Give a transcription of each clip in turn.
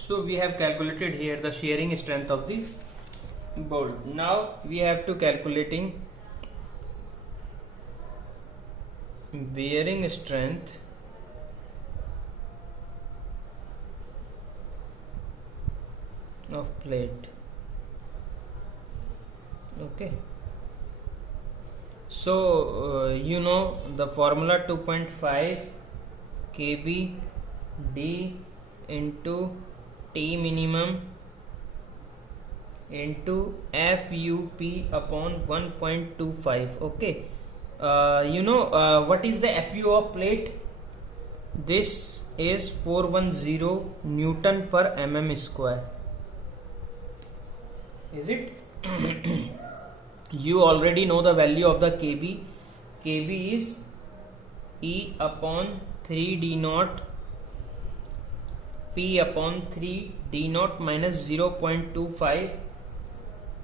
So we have calculated here the shearing strength of the bolt. Now we have to calculating bearing strength of plate. Okay, so you know the formula 2.5 kb d into T minimum into FUP upon 1.25. Okay, what is the FU of plate? This is 410 Newton per mm square. Is it? You already know the value of the kb. Kb is E upon 3 d naught P upon 3 d naught minus 0.25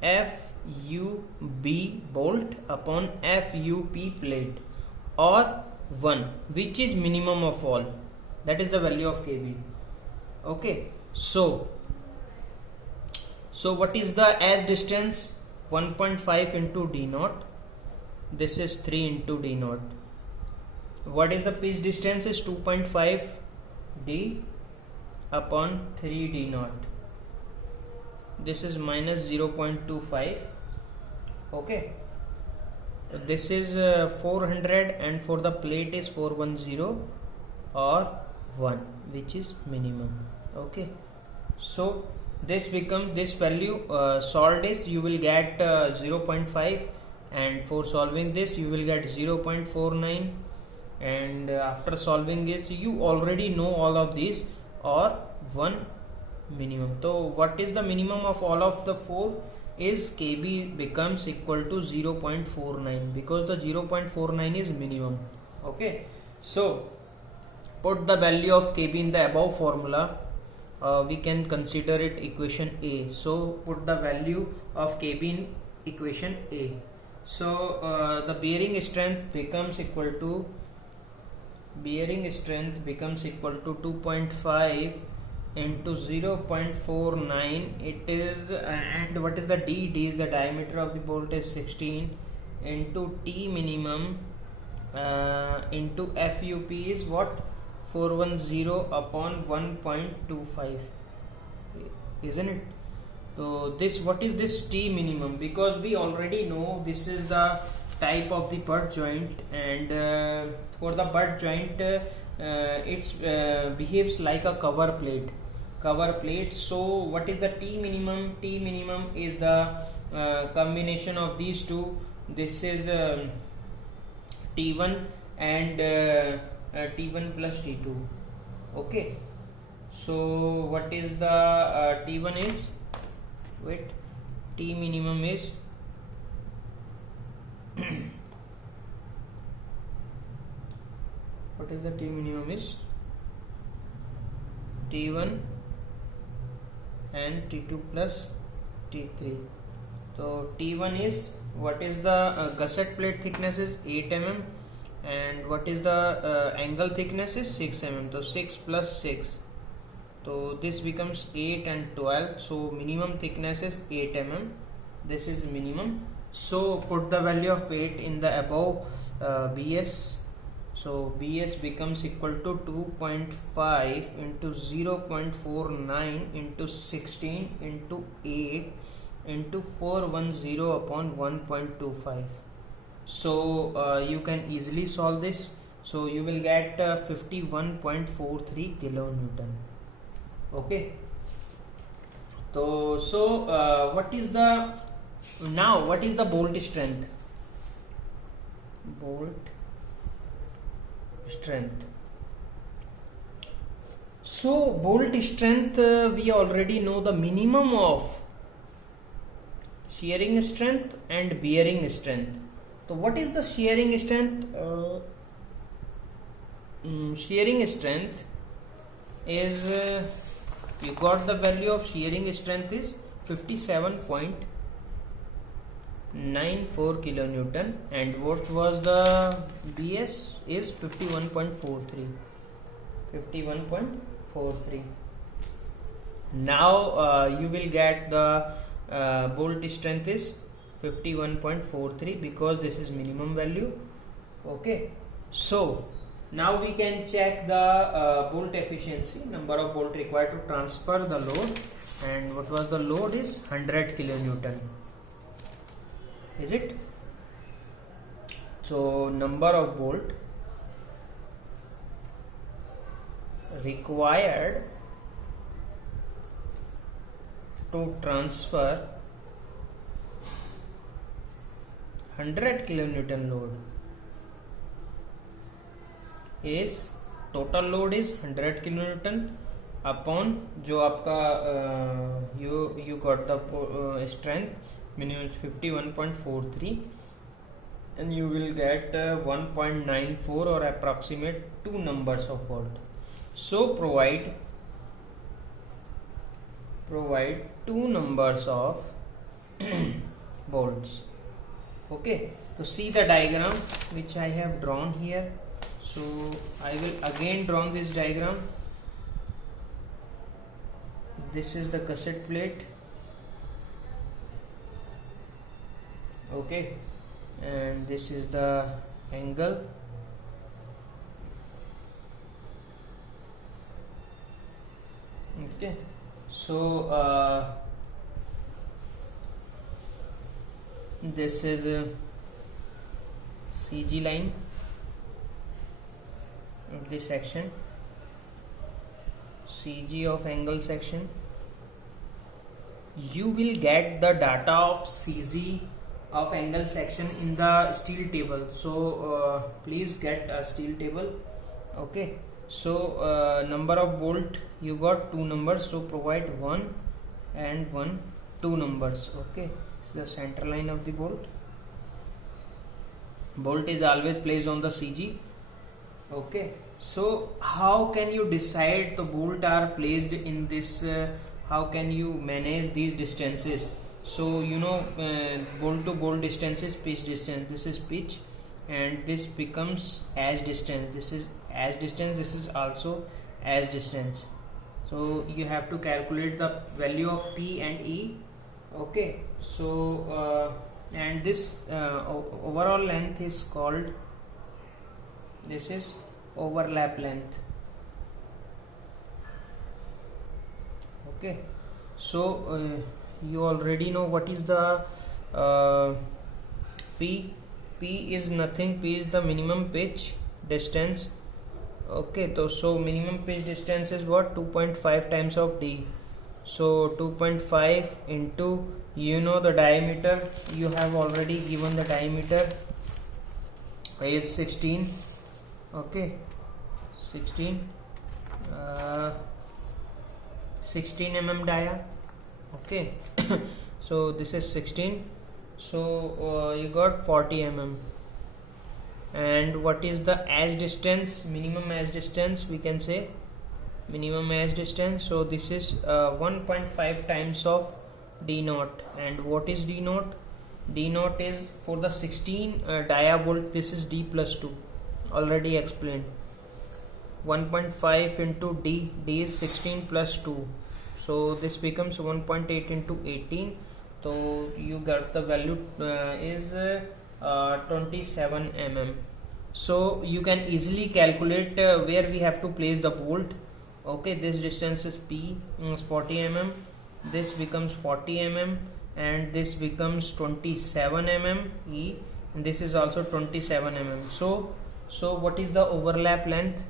FUB bolt upon FUP plate, or 1, which is minimum of all. That is the value of kb. Okay, so what is the as distance? 1.5 into d naught. This is 3 into d naught. What is the pitch distance? Is 2.5 d upon 3 d naught. This is minus 0.25. Okay, this is 400, and for the plate is 410 or 1, which is minimum. Okay, so this becomes this value. Solved this, you will get 0.5, and for solving this you will get 0.49, and after solving this you already know all of these, or 1 minimum. So what is the minimum of all of the 4? Is kb becomes equal to 0.49, because the 0.49 is minimum. Okay, so put the value of kb in the above formula. We can consider it equation A. So put the value of kb in equation A. So the bearing strength becomes equal to 2.5 into 0.49. It is, and what is the d? D is the diameter of the bolt is 16, into T minimum into FUP is what? 410 upon 1.25, isn't it? So this, what is this T minimum? Because we already know this is the type of the butt joint, and for the butt joint it behaves like a cover plate. So what is the T minimum? T minimum is the combination of these two. This is T1 and T1 plus T2. Okay, so what is the T1 is, wait, T minimum is what is the T minimum is T1 and T2 plus T3. So T1 is, what is the gusset plate thickness is 8 mm, and what is the angle thickness is 6 mm. So 6 plus 6, so this becomes 8 and 12. So minimum thickness is 8 mm. This is minimum. So put the value of 8 in the above BS. So BS becomes equal to 2.5 into 0.49 into 16 into 8 into 410 upon 1.25. So you can easily solve this. So you will get 51.43 kilonewton. Okay. So what is the bolt strength? So bolt strength, we already know the minimum of shearing strength and bearing strength. So what is the shearing strength? Shearing strength is you got the value of shearing strength is 57.94 kilonewton, and what was the BS is 51.43. Now you will get the bolt strength is 51.43 because this is minimum value. Okay, so now we can check the bolt efficiency, number of bolt required to transfer the load. And what was the load is 100 kilonewton, is it? So number of bolt required to transfer 100 kilonewton load is, total load is 100 kilonewton upon जो आपका you got the strength minimum 51.43, and you will get 1.94 or approximate 2 numbers of bolt. So provide 2 numbers of bolts. Okay, so see the diagram which I have drawn here. So I will again draw this diagram. This is the gusset plate. Okay, and this is the angle. Okay, so this is a CG line of this section, CG of angle section. You will get the data of CG of angle section in the steel table. So please get a steel table. Okay, so number of bolt you got 2 numbers, so provide 1 and 1, 2 numbers. Okay, so the center line of the bolt is always placed on the CG. Okay, so how can you decide the bolt are placed in this, how can you manage these distances? So you know, bolt to bolt distance is pitch distance, this is pitch, and this becomes as distance, this is as distance, this is also as distance. So you have to calculate the value of P and E. Okay, so and this overall length is called, this is overlap length. Okay, so you already know what is the P. P is nothing, P is the minimum pitch distance. Okay, so minimum pitch distance is what? 2.5 times of D. So 2.5 into, you know, the diameter, you have already given the diameter is 16. Okay, 16 mm dia. Okay, so this is 16, so you got 40 mm. And what is the as distance, minimum as distance, we can say minimum as distance, so this is 1.5 times of D naught. And what is D naught? D naught is for the 16 dia bolt, this is D plus 2, already explained. 1.5 into D, D is 16 plus 2, so this becomes 1.8 into 18, so you got the value is 27 mm. So you can easily calculate where we have to place the bolt. Okay, this distance is P, is 40 mm, this becomes 40 mm, and this becomes 27 mm E, and this is also 27 mm. So what is the overlap length?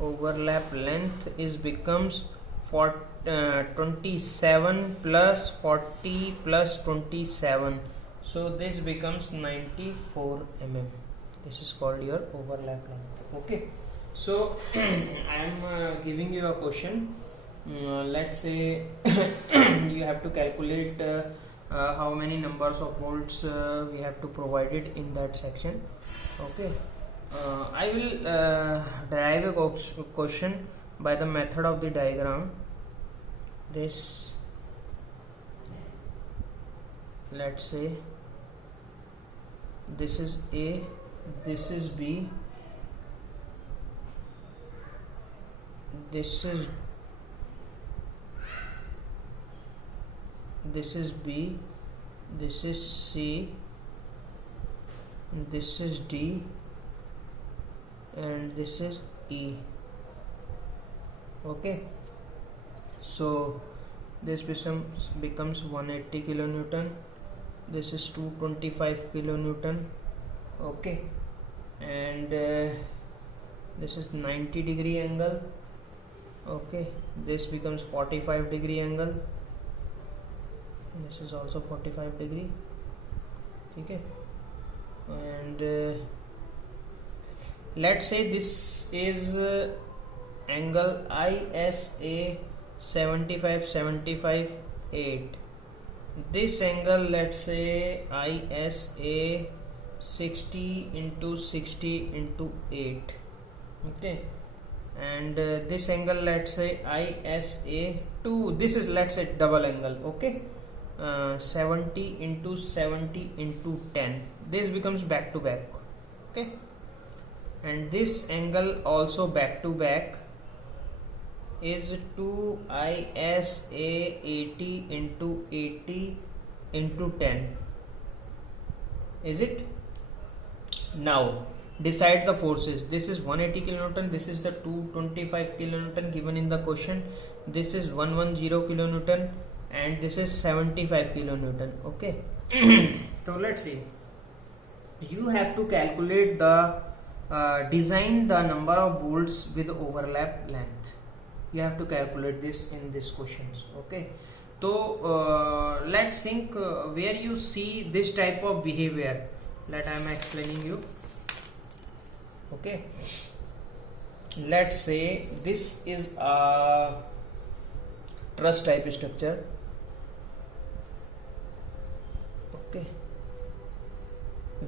Overlap length is becomes 27 plus 40 plus 27, so this becomes 94 mm. This is called your overlap length. Okay, so I am giving you a question. Let's say you have to calculate how many numbers of bolts we have to provide it in that section. Okay, I will derive a question by the method of the diagram. This, let's say this is A, this is B, this is B, this is C, this is D, and this is E. Okay, so this becomes 180 kilonewton, this is 225 kilonewton. Okay, and this is 90 degree angle. Okay, this becomes 45 degree angle, this is also 45 degree. Okay, and let's say this is angle ISA 75 8. This angle, let's say ISA 60 into 60 into 8. Okay, and this angle, let's say ISA 2, this is, let's say, double angle. Okay, 70 into 70 into 10, this becomes back to back. Okay, and this angle also back to back is 2 ISA 80 into 80 into 10. Is it? Now decide the forces. This is 180 kilonewton, this is the 225 kilonewton given in the question, this is 110 kilonewton, and this is 75 kilonewton. Okay, so let's see, you have to calculate the design the number of bolts with overlap length. You have to calculate this in these questions. Okay, so let's think where you see this type of behavior that I am explaining you. Okay, let's say this is a truss type structure. Okay,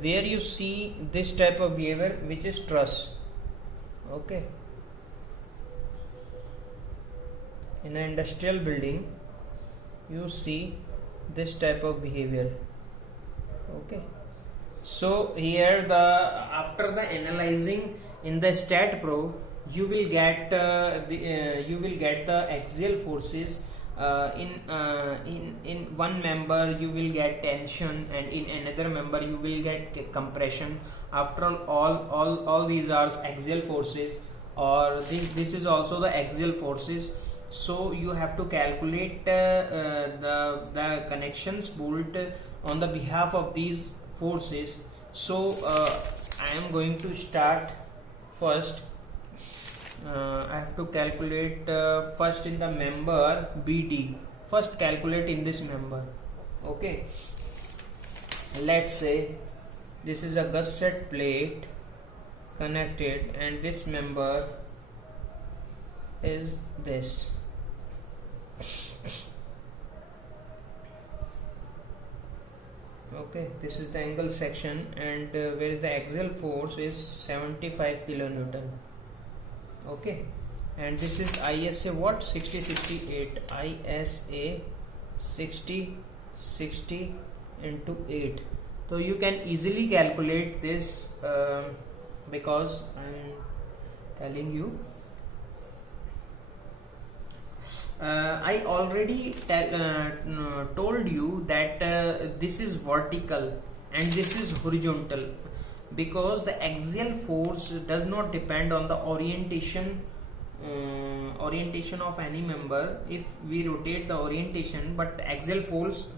where you see this type of behavior, which is truss. Okay, in an industrial building you see this type of behavior. Okay, so here after the analyzing in the StatPro, you will get the axial forces. In one member you will get tension, and in another member you will get compression. After all these are axial forces, or this is also the axial forces. So you have to calculate the connections bolt on the behalf of these forces. So I am going to start first. I have to calculate first in the member BD. First calculate in this member. Okay, let's say this is a gusset plate connected, and this member is this. Okay, this is the angle section, and where the axial force is 75 kilonewton. Okay, and this is ISA what, 60 68, ISA 60 into 8. So you can easily calculate this because I am telling you. I already told you that this is vertical and this is horizontal, because the axial force does not depend on the orientation of any member. If we rotate the orientation, but axial force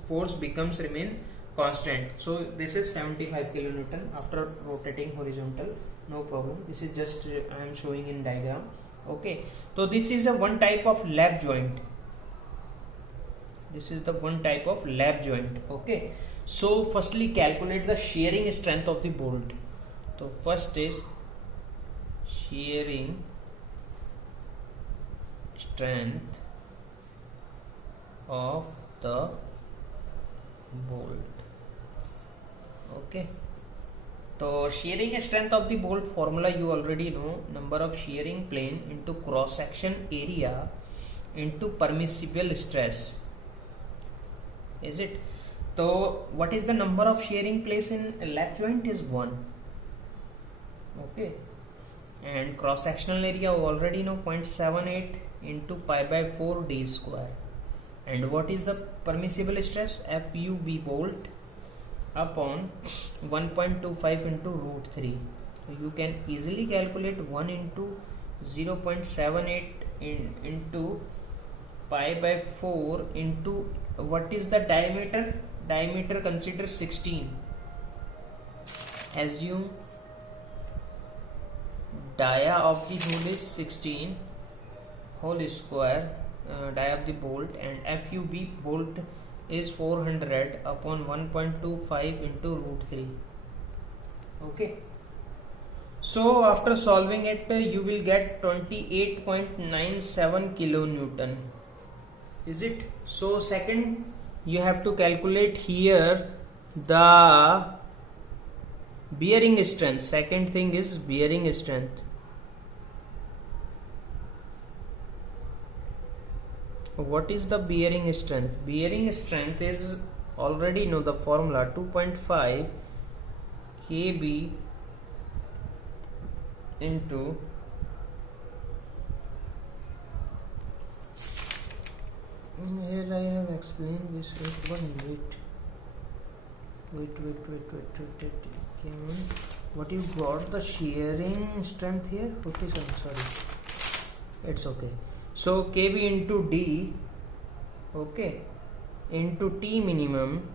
remain constant. So this is 75 kilonewton after rotating horizontal, no problem. This is just I am showing in diagram. Okay, so this is a one type of lap joint. This is the one type of lap joint. Okay, so firstly calculate the shearing strength of the bolt. So first is shearing strength of the bolt. Okay, so shearing strength of the bolt formula you already know, number of shearing plane into cross section area into permissible stress. Is it? So what is the number of shearing place in a lap joint is 1. Okay, and cross sectional area we already know 0.78 into pi by 4 d square. And what is the permissible stress? FUB bolt upon 1.25 into root 3. So you can easily calculate 1 into 0.78 into pi by 4 into what is the diameter? Diameter consider 16. Assume dia of the hole is 16 whole square, dia of the bolt, and FUB bolt is 400 upon 1.25 into root 3. Okay. So after solving it, you will get 28.97 kilonewton. Is it? So second, you have to calculate here the bearing strength. Second thing is bearing strength. What is the bearing strength? Bearing strength is already know the formula, 2.5 kb into here I have explained this. Wait. What you got the shearing strength here? 57. Sorry, it's okay. So kb into d, okay, into T minimum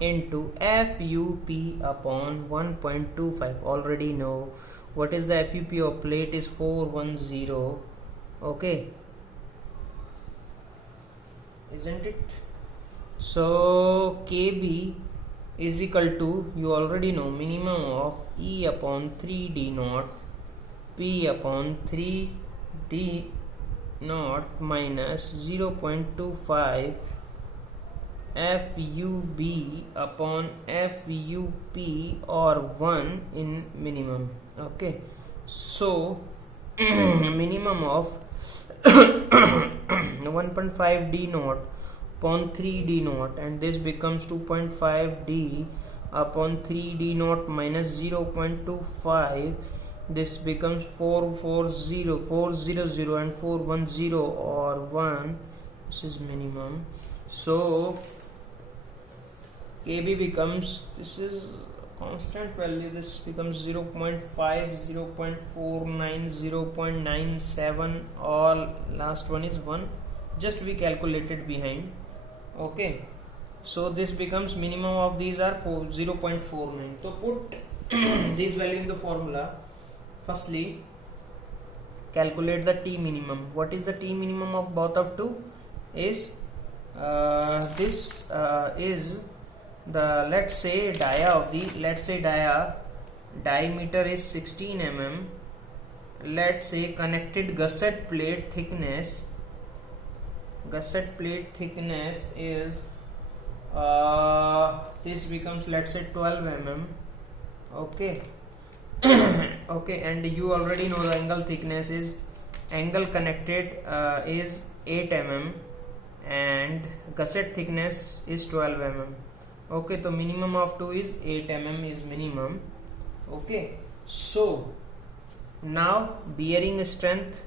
into FUP upon 1.25. Already know what is the FUP of plate is 410. Okay, isn't it? So kb is equal to, you already know, minimum of E upon 3 d naught P upon 3 d naught minus 0.25 FUB upon FUP or 1 in minimum. Okay, so minimum of 1.5 d naught upon 3 d naught, and this becomes 2.5 d upon 3 d naught minus 0.25. This becomes 440 and 410 or 1. This is minimum. So kb becomes, this is constant value, this becomes 0.5, 0.49, 0.97, all last one is 1. Just we calculated behind. Okay, so this becomes minimum of these are 0.49. So put this value in the formula. Firstly, calculate the T minimum. What is the T minimum of both of two? Is this is the, let's say dia of the, diameter is 16 mm. Let's say connected gusset plate thickness is this becomes, let's say, 12 mm. Okay. Okay, and you already know the angle thickness is, angle connected is 8 mm and gusset thickness is 12 mm. Okay, so minimum of 2 is 8 mm is minimum. Okay, so now bearing strength,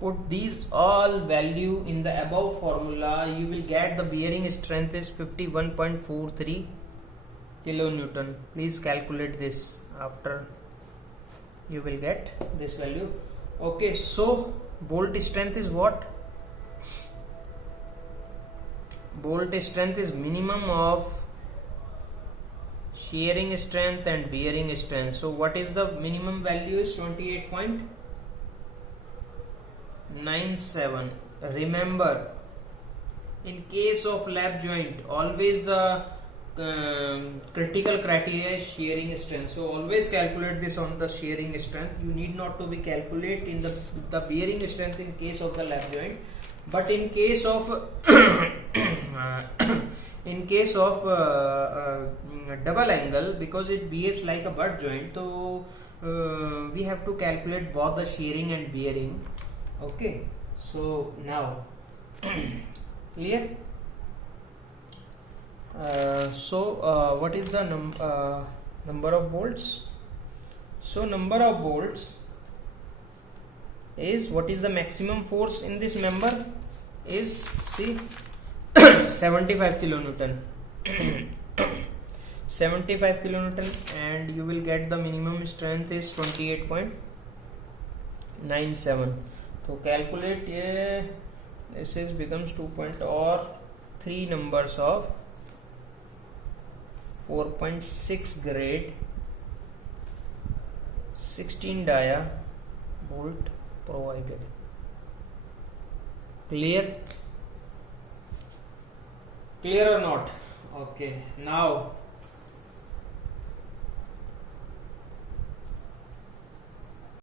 put these all value in the above formula, you will get the bearing strength is 51.43 kilonewton. Please calculate this, after you will get this value. Okay, so bolt strength is what? Bolt strength is minimum of shearing strength and bearing strength. So what is the minimum value? Is 28.97. Remember, in case of lap joint, always the critical criteria is shearing strength. So always calculate this on the shearing strength. You need not to be calculate in the bearing strength in case of the lap joint, but in case of double angle, because it behaves like a butt joint, so we have to calculate both the shearing and bearing. Okay, so now clear? So what is the number of bolts. So number of bolts is, what is the maximum force in this member is, see, 75 kilonewton. 75 kilonewton, and you will get the minimum strength is 28.97. So calculate, yeah, this is becomes 2 point or 3 numbers of 4.6 grade 16 dia bolt provided. Clear or not? Okay, now